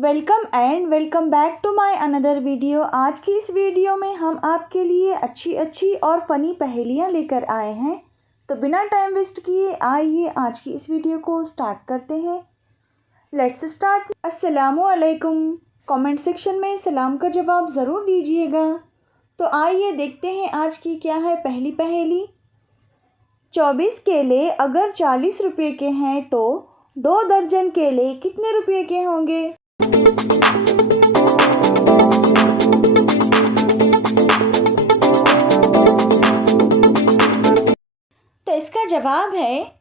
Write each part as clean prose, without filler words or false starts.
Welcome and welcome back to my another video. आज की इस वीडियो में हम आपके लिए अच्छी अच्छी और फ़नी पहेलियाँ लेकर आए हैं। तो बिना टाइम वेस्ट किए आइए आज की इस वीडियो को स्टार्ट करते हैं। Let's start. अस्सलामु अलैकुम। कमेंट सेक्शन में सलाम का जवाब ज़रूर दीजिएगा। तो आइए देखते हैं आज की क्या है पहली पहेली। 24 केले अगर 40 रुपये के हैं तो 2 दर्जन केले कितने रुपये के होंगे? तो इसका जवाब है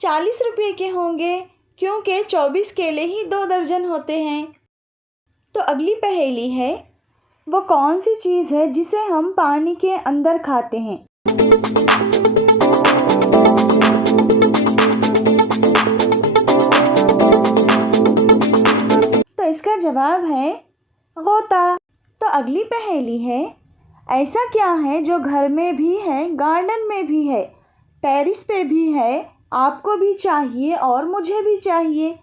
40 रुपये के होंगे, क्योंकि 24 केले ही 2 दर्जन होते हैं। तो अगली पहेली है, वो कौन सी चीज़ है जिसे हम पानी के अंदर खाते हैं? तो इसका जवाब है गोता। तो अगली पहेली है, ऐसा क्या है जो घर में भी है, गार्डन में भी है, टेरेस पे भी है, आपको भी चाहिए और मुझे भी चाहिए?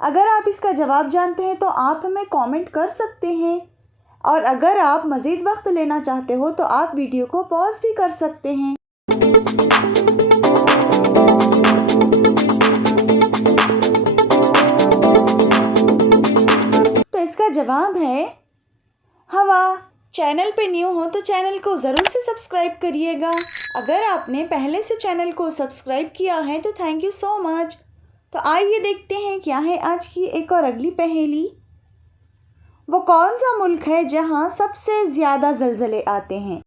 अगर आप इसका जवाब जानते हैं तो आप हमें कमेंट कर सकते हैं, और अगर आप मज़ीद वक्त लेना चाहते हो तो आप वीडियो को पॉज भी कर सकते हैं। तो इसका जवाब है हवा। चैनल पे न्यू हो तो चैनल को ज़रूर से सब्सक्राइब करिएगा। अगर आपने पहले से चैनल को सब्सक्राइब किया है तो थैंक यू सो मच। तो आइए देखते हैं क्या है आज की एक और अगली पहेली। वो कौन सा मुल्क है जहां सबसे ज़्यादा ज़लज़ले आते हैं?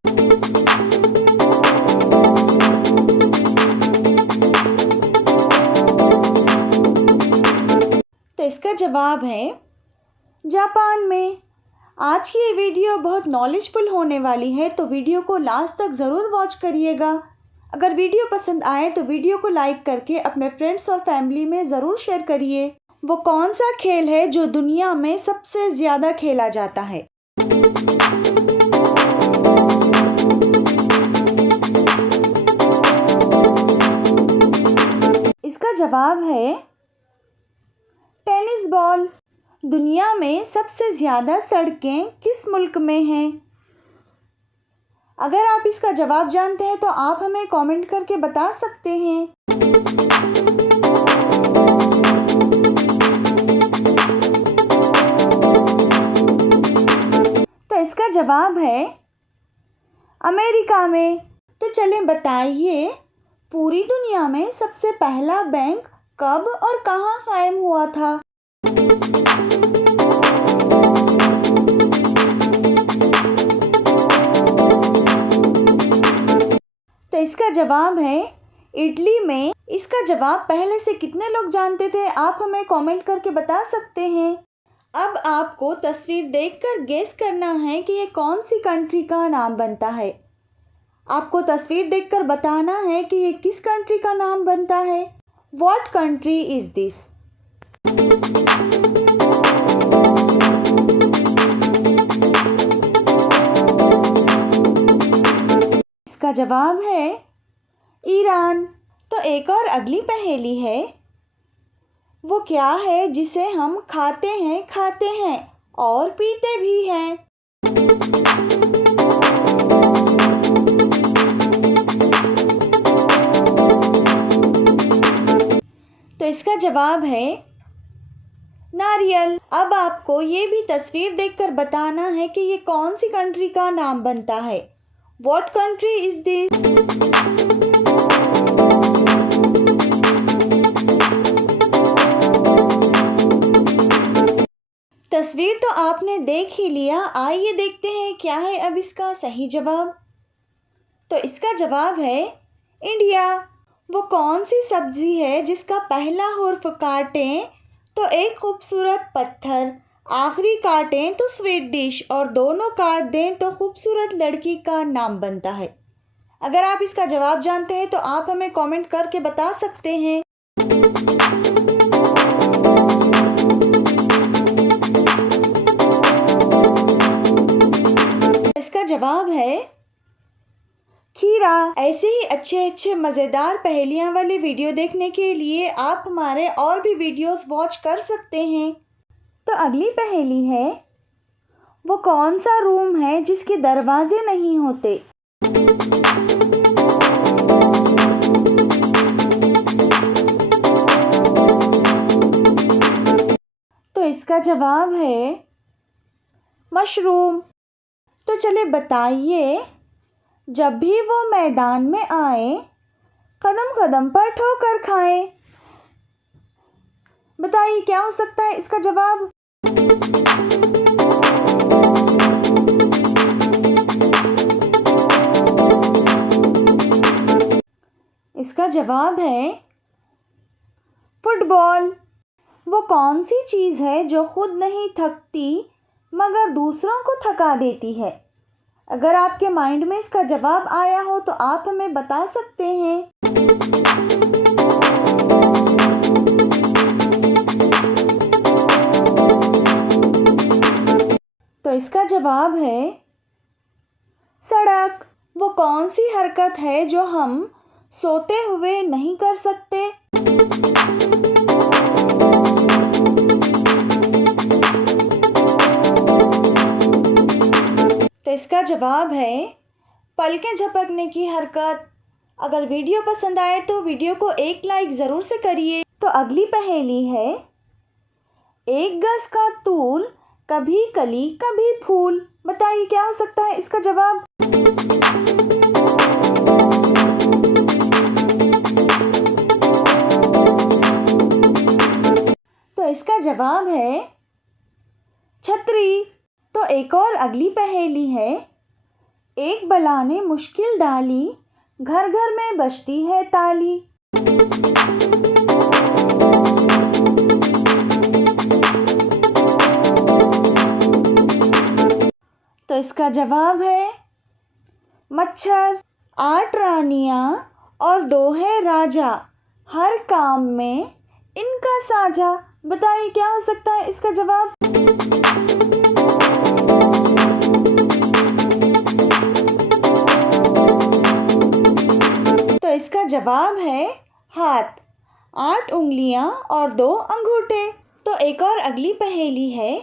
तो इसका जवाब है जापान में। आज की ये वीडियो बहुत नॉलेजफुल होने वाली है, तो वीडियो को लास्ट तक ज़रूर वॉच करिएगा। अगर वीडियो पसंद आए तो वीडियो को लाइक करके अपने फ्रेंड्स और फैमिली में ज़रूर शेयर करिए। वो कौन सा खेल है जो दुनिया में सबसे ज़्यादा खेला जाता है? इसका जवाब है टेनिस बॉल। दुनिया में सबसे ज़्यादा सड़कें किस मुल्क में हैं? अगर आप इसका जवाब जानते हैं तो आप हमें कमेंट करके बता सकते हैं। तो इसका जवाब है अमेरिका में। तो चलें बताइए, पूरी दुनिया में सबसे पहला बैंक कब और कहाँ कायम हुआ था? तो इसका जवाब है इटली में। इसका जवाब पहले से कितने लोग जानते थे, आप हमें कमेंट करके बता सकते हैं। अब आपको तस्वीर देखकर गेस करना है कि ये कौन सी कंट्री का नाम बनता है। आपको तस्वीर देखकर बताना है कि ये किस कंट्री का नाम बनता है। What country is this? इसका जवाब है ईरान। तो एक और अगली पहेली है, वो क्या है जिसे हम खाते हैं और पीते भी हैं? तो इसका जवाब है नारियल। अब आपको ये भी तस्वीर देखकर बताना है कि ये कौन सी कंट्री का नाम बनता है। What country is this? तस्वीर तो आपने देख ही लिया। आइए देखते हैं क्या है अब इसका सही जवाब। तो इसका जवाब है इंडिया। वो कौन सी सब्जी है जिसका पहला हुर्फ काटें तो एक खूबसूरत पत्थर, आखिरी काटें तो स्वीट डिश और दोनों काट दें तो खूबसूरत लड़की का नाम बनता है? अगर आप इसका जवाब जानते हैं तो आप हमें कमेंट करके बता सकते हैं। इसका जवाब है खीरा। ऐसे ही अच्छे मज़ेदार पहेलियाँ वाले वीडियो देखने के लिए आप हमारे और भी वीडियोस वॉच कर सकते हैं। तो अगली पहेली है, वो कौन सा रूम है जिसके दरवाजे नहीं होते? तो इसका जवाब है मशरूम। तो चले बताइए, जब भी वो मैदान में आए कदम कदम पर ठोकर खाए। बताइए क्या हो सकता है इसका जवाब? इसका जवाब है फुटबॉल। वो कौन सी चीज़ है जो खुद नहीं थकती मगर दूसरों को थका देती है? अगर आपके माइंड में इसका जवाब आया हो तो आप हमें बता सकते हैं। तो इसका जवाब है सड़क। वो कौन सी हरकत है जो हम सोते हुए नहीं कर सकते? तो इसका जवाब है पलकें झपकने की हरकत। अगर वीडियो पसंद आए तो वीडियो को एक लाइक ज़रूर से करिए। तो अगली पहेली है, एक गज का तूल, कभी कली कभी फूल। बताइए क्या हो सकता है इसका जवाब? तो इसका जवाब है छतरी। तो एक और अगली पहेली है, एक बला ने मुश्किल डाली, घर घर में बजती है ताली। तो इसका जवाब है मच्छर। 8 रानियां और 2 है राजा, हर काम में इनका साझा। बताइए क्या हो सकता है इसका जवाब? तो इसका जवाब है हाथ। 8 उंगलियां और 2 अंगूठे। तो एक और अगली पहेली है,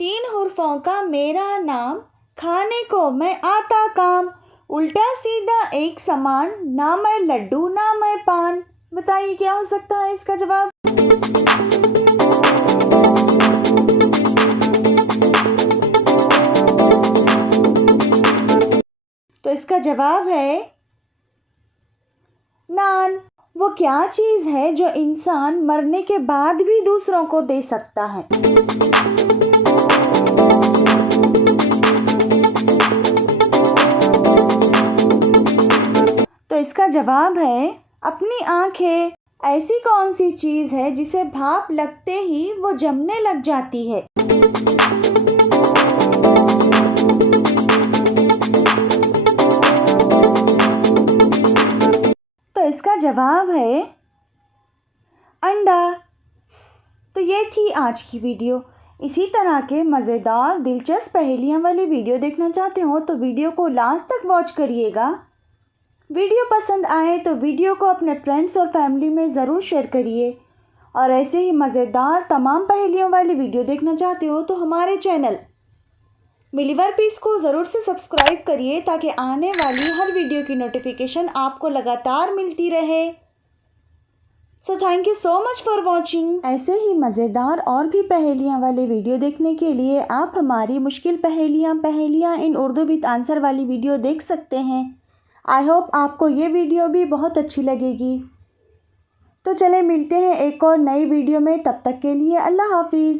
3 हुर्फों का मेरा नाम, खाने को मैं आता काम, उल्टा सीधा एक समान, ना मैं लड्डू ना मैं पान। बताइए क्या हो सकता है इसका जवाब? तो इसका जवाब है नान। वो क्या चीज़ है जो इंसान मरने के बाद भी दूसरों को दे सकता है? तो इसका जवाब है अपनी आंखें। ऐसी कौन सी चीज़ है जिसे भाप लगते ही वो जमने लग जाती है? तो इसका जवाब है अंडा। तो ये थी आज की वीडियो। इसी तरह के मज़ेदार दिलचस्प पहेलियाँ वाली वीडियो देखना चाहते हो तो वीडियो को लास्ट तक वॉच करिएगा। वीडियो पसंद आए तो वीडियो को अपने फ्रेंड्स और फैमिली में ज़रूर शेयर करिए। और ऐसे ही मज़ेदार तमाम पहेलियों वाली वीडियो देखना चाहते हो तो हमारे चैनल मिलीवर पीस को ज़रूर से सब्सक्राइब करिए ताकि आने वाली हर वीडियो की नोटिफिकेशन आपको लगातार मिलती रहे। So thank you so much for watching. ऐसे ही मज़ेदार और भी पहेलियाँ वाले वीडियो देखने के लिए आप हमारी मुश्किल पहेलियाँ इन उर्दू विद आंसर वाली वीडियो देख सकते हैं। आई होप आपको ये वीडियो भी बहुत अच्छी लगेगी। तो चले मिलते हैं एक और नई वीडियो में, तब तक के लिए अल्लाह हाफिज़।